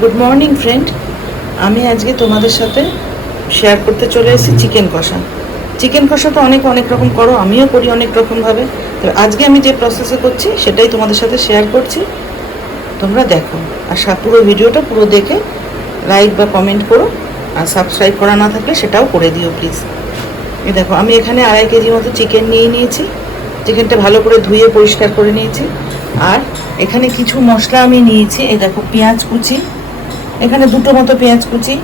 Good morning friend. আমি আজকে তোমাদের সাথে শেয়ার করতে চলে এসেছি চিকেন কষা। চিকেন কষা তো অনেক রকম করো, আমিও করি অনেক রকমভাবে। তো আজকে আমি যে প্রসেসে করছি সেটাই তোমাদের সাথে শেয়ার করছি, তোমরা দেখো। আর পুরো ভিডিওটা পুরো দেখে লাইক বা কমেন্ট করো, আর সাবস্ক্রাইব করা না থাকলে সেটাও করে দিও প্লিজ। এই দেখো, আমি এখানে 2.5 কেজি মতো চিকেন নিয়ে নিয়েছি। চিকেনটা ভালো করে ধুয়ে পরিষ্কার করে নিয়েছি। আর এখানে কিছু মশলা আমি নিয়েছি। এই দেখো, পেঁয়াজ কুচি, এখানে 2টো মতো পেঁয়াজ কুচি,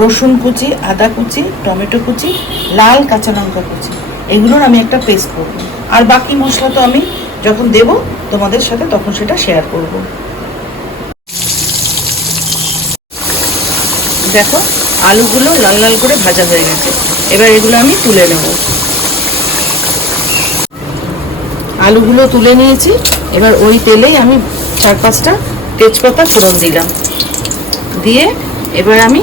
রসুন কুচি, আদা কুচি, টমেটো কুচি, লাল কাঁচা লঙ্কা কুচি, এগুলোর আমি একটা পেস্ট করব। আর বাকি মশলা তো আমি যখন দেব তোমাদের সাথে তখন সেটা শেয়ার করব। দেখো, আলুগুলো লাল লাল করে ভাজা হয়ে গেছে। এবার এগুলো আমি তুলে নেব। আলুগুলো তুলে নিয়েছি। এবার ওই তেলেই আমি 4-5টা তেজপাতা ফোড়ন দিলাম। দিয়ে এবার আমি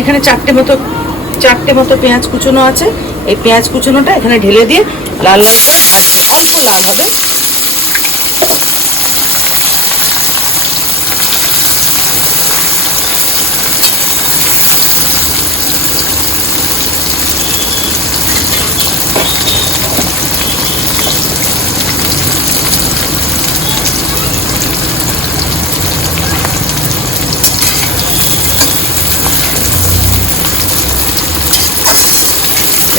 এখানে চারটে মতো পেঁয়াজ কুচোনো আছে। এই পেঁয়াজ কুচোনোটা এখানে ঢেলে দিয়ে লাল লাল করে ভাজবো, অল্প লাল হবে।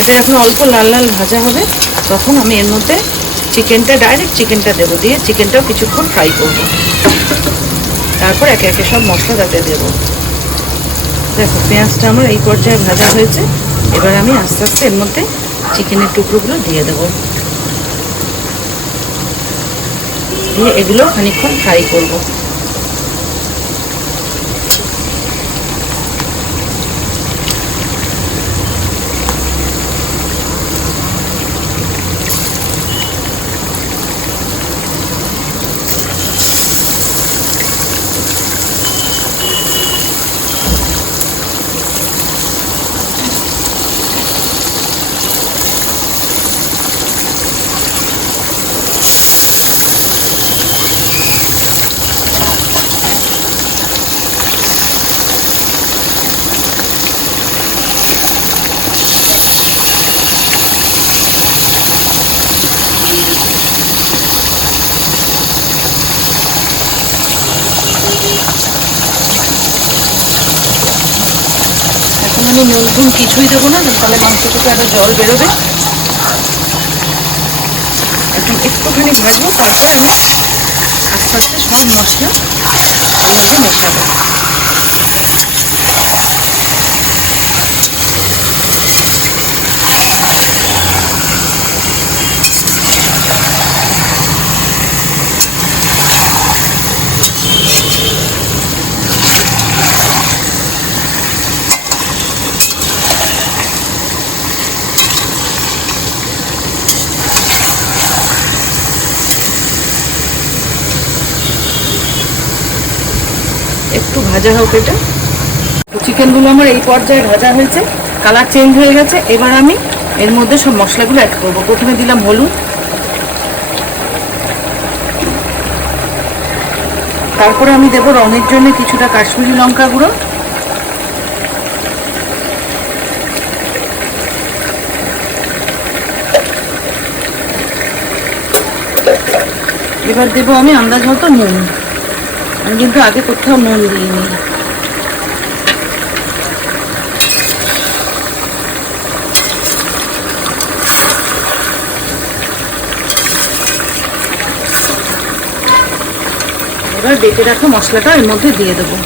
এটা এখন অল্প লাল লাল ভাজা হবে, তখন আমি এর মধ্যে ডাইরেক্ট চিকেনটা দেবো। দিয়ে চিকেনটাও কিছুক্ষণ ফ্রাই করব। তারপর একে একে সব মশলা তাতে দেবো। দেখো, পেঁয়াজটা আমার এই পর্যায়ে ভাজা হয়েছে। এবার আমি আস্তে আস্তে এর মধ্যে চিকেনের টুকরোগুলো দিয়ে দেবো। দিয়ে এগুলো খানিকক্ষণ ফ্রাই করবো। এখন আমি নুন কিছুই দেবো না, তাহলে মাংস থেকে একটা জল বেরোবে। এখন একটুখানি ভাজবো, তারপরে আমি আস্তে আস্তে সব মশলা এর মধ্যে মেশাবো। একটু ভাজা হোক এটা। চিকেনগুলো আমার এই পর্যায়ে ভাজা হয়েছে, কালার চেঞ্জ হয়ে গেছে। এবার আমি এর মধ্যে সব মশলাগুলো অ্যাড করবো। প্রথমে দিলাম হলুদ, তারপরে আমি দেবো রঙের জন্য কিছুটা কাশ্মীরি লঙ্কা গুঁড়ো, এবার দেবো আমি আন্দাজ মতো নুন। আমি কিন্তু আগে কোথাও নুন দিইনি। এবার বেটে রাখা মশলাটা এর মধ্যে দিয়ে দেবো।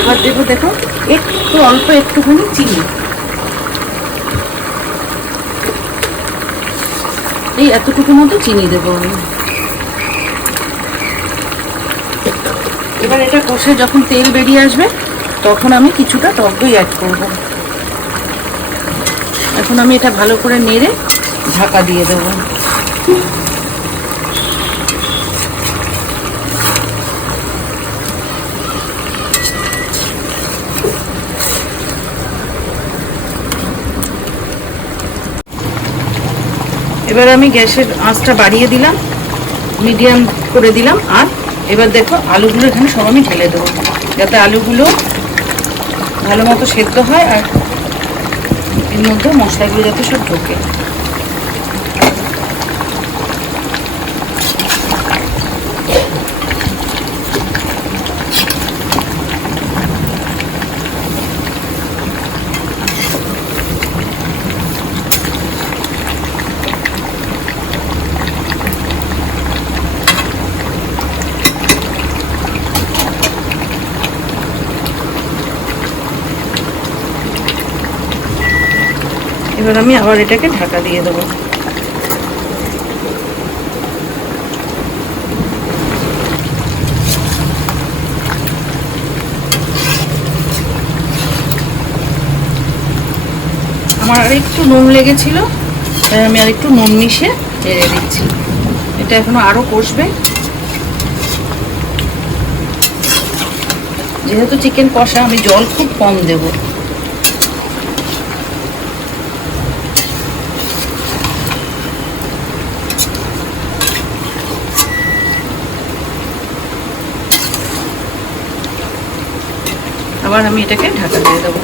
এবার দেবো, দেখো, অল্প একটুখানি চিনি। এই এতটুকু মতো চিনি দেবো আমি। এবার এটা কষে যখন তেল বেরিয়ে আসবে তখন আমি কিছুটা টক দই অ্যাড করব। এখন আমি এটা ভালো করে নেড়ে ঢাকা দিয়ে দেবো। এবার আমি গ্যাসের আঁচটা বাড়িয়ে দিলাম, মিডিয়াম করে দিলাম। আর এবার দেখো আলুগুলো এখানে সব আমি ঢেলে দেবো, যাতে আলুগুলো ভালো মতো সেদ্ধ হয় আর এর মধ্যে মশলাগুলো যাতে সব ঢোকে। এবার আমি আবার এটাকে ঢাকা দিয়ে দেবো। আমার আর একটু নুন লেগেছিল, তাই আমি আর একটু নুন মিশিয়ে ঢেলে দিচ্ছি। এটা এখনো আরো কষবে, যেহেতু চিকেন কষা আমি জল খুব কম দেবো। আবার আমি এটাকে ঢাকা দিয়ে দেবো।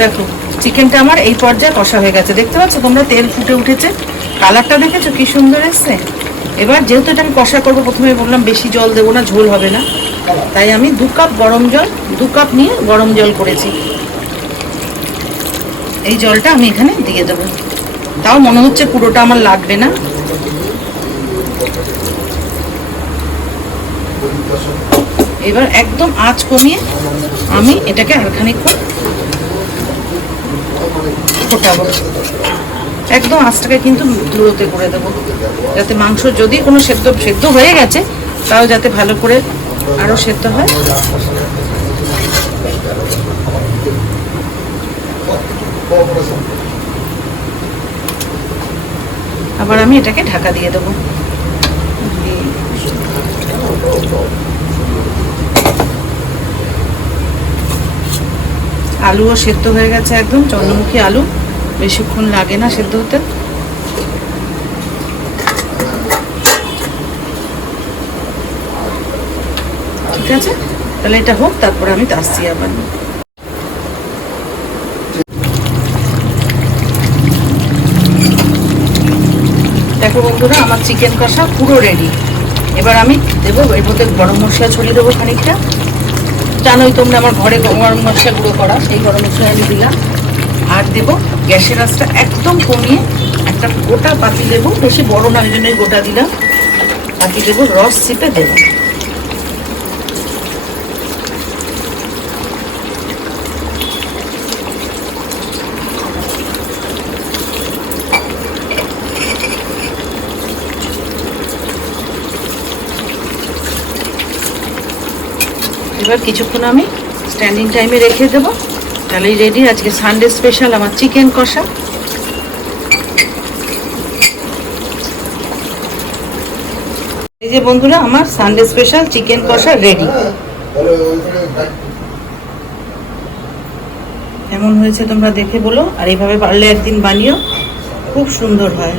দেখো চিকেনটা আমার এই পর্যায়ে কষা হয়ে গেছে, দেখতে পাচ্ছ তোমরা, তেল ফুটে উঠেছে, কালারটা দেখেছো কি সুন্দর এসছে। এবার যেহেতু এটা আমি কষা করবো, প্রথমে বললাম বেশি জল দেবো না, ঝোল হবে না, তাই আমি 2 কাপ গরম জল, 2 কাপ নিয়ে গরম জল করেছি। এই জলটা আমি এখানে দিয়ে দেবো। তাও মনে হচ্ছে পুরোটা আমার লাগবে না। এবার একদম আঁচ কমিয়ে আমি এটাকে আর খানিকক্ষণ ফোটাবো। একদম আঁচটাকে কিন্তু দূরতে করে দেবো, যাতে মাংস যদি কোনো সেদ্ধ হয়ে গেছে তাও যাতে ভালো করে আরো সেদ্ধ হয়। আবার আমি এটাকে ঢাকা দিয়ে দেবো। আলুও সেদ্ধ হয়ে গেছে, একদম চন্দ্রমুখী আলু, বেশিক্ষণ লাগে না সেদ্ধ হতে। ঠিক আছে, তাহলে এটা হোক, তারপরে আমি আসছি আবার। দেখো বন্ধুরা, আমার চিকেন কষা পুরো রেডি। এবার আমি দেবো এর মধ্যে গরম মশলা ছড়িয়ে দেবো খানিকটা। জানোই তোমরা আমার ঘরে গরম মশলা গুঁড়ো করা, সেই গরম মশলা আমি দিলাম। আর দেবো গ্যাসের আঁচটা একদম কমিয়ে একটা গোটা পাতি লেবু, বেশি বড় না, ওই জন্যই গোটা দিলাম, পাতি লেবুর রস চিপে দেবো। এবার কিছুক্ষণ আমি স্ট্যান্ডিং টাইমে রেখে দেবো, তাহলেই রেডি আজকে সানডে স্পেশাল আমার চিকেন কষা। এই যে বন্ধুরা, আমার সানডে স্পেশাল চিকেন কষা রেডি। কেমন হয়েছে তোমরা দেখে বলো, আর এইভাবে পারলে একদিন বানিও, খুব সুন্দর হয়।